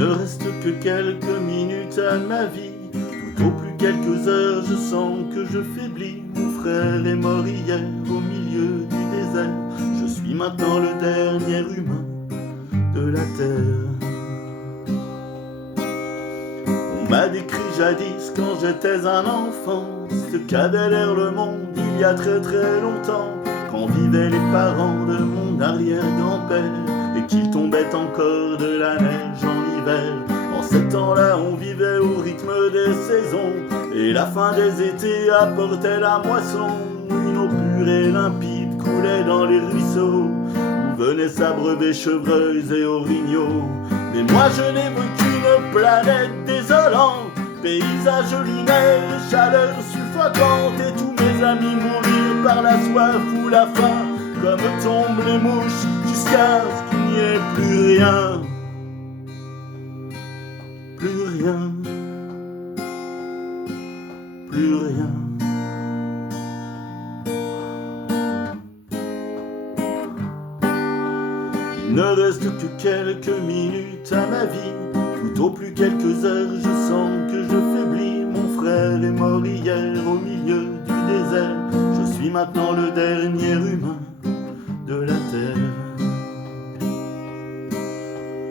Ne reste que quelques minutes à ma vie, tout au plus quelques heures, je sens que je faiblis. Mon frère est mort hier au milieu du désert, je suis maintenant le dernier humain de la terre. On m'a décrit jadis quand j'étais un enfant ce qu'avait l'air le monde il y a très très longtemps, quand vivaient les parents de mon arrière-grand-père et qu'il tombait encore de la neige en hiver. En ces temps-là on vivait au rythme des saisons et la fin des étés apportait la moisson. Une eau pure et limpide coulait dans les ruisseaux où venaient s'abreuver chevreuils et orignaux. Mais moi je n'ai vu qu'une planète désolante, paysage lunaire, chaleur suffocante, et tous mes amis mourir par la soif ou la faim, comme tombent les mouches jusqu'à ce qu'il n'y ait plus rien. Plus rien. Plus rien. Il ne reste que quelques minutes à ma vie, tout au plus quelques heures, je sens que je faiblis. Mon frère est mort hier au milieu du désert, je suis maintenant le dernier humain de la terre.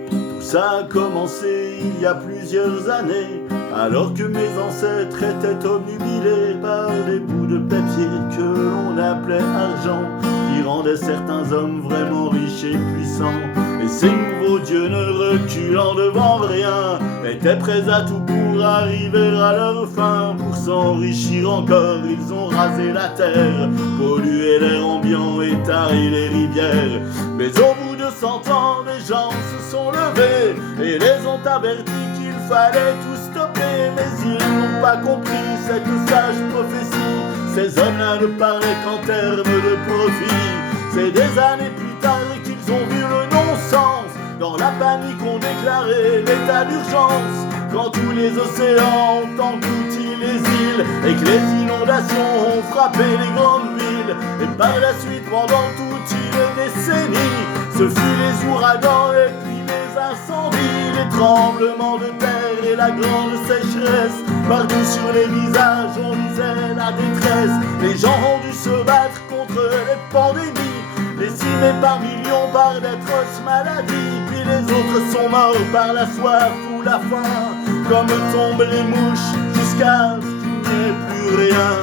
Tout ça a commencé il y a plusieurs années, alors que mes ancêtres étaient obnubilés par des bouts de papier que l'on appelait argent, qui rendait certains hommes vraiment riches et puissants. Et ces nouveaux dieux, ne reculant devant rien, étaient prêts à tout pour arriver à leur fin. Pour s'enrichir encore, ils ont rasé la terre, pollué l'air ambiant et tari les rivières. Mais au bout de 100 ans, les gens se sont levés et les ont avertis qu'il fallait tout stopper. Mais ils n'ont pas compris cette sage prophétie, ces hommes-là ne parlaient qu'en termes de profit. C'est des années plus tard qu'ils ont vu le non-sens. Dans la panique on déclarait l'état d'urgence, quand tous les océans ont englouti les îles et que les inondations ont frappé les grandes villes. Et par la suite, pendant toute une décennie, ce fut les ouragans et puis les incendies, les tremblements de terre et la grande sécheresse. Partout sur les visages on lisait la détresse. Les gens ont dû se battre contre les pandémies, décimés par millions par d'atroces maladies. Puis les autres sont morts par la soif ou la faim, comme tombent les mouches jusqu'à ce qu'il n'y ait plus rien.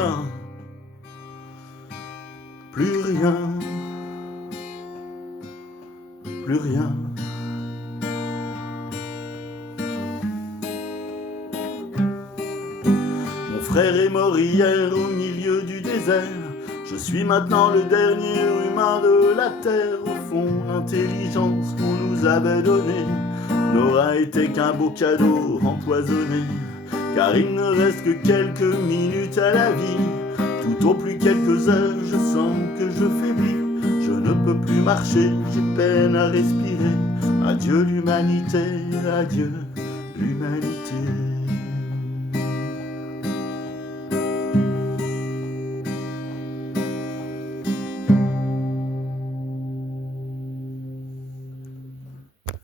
Plus rien. Plus rien. Mon frère est mort hier au milieu du désert, je suis maintenant le dernier humain de la terre. Au fond, l'intelligence qu'on nous avait donnée n'aura été qu'un beau cadeau empoisonné, car il ne reste que quelques minutes à la vie, tout au plus quelques heures, je sens que je faiblis. Je ne peux plus marcher, j'ai peine à respirer. Adieu l'humanité, adieu l'humanité.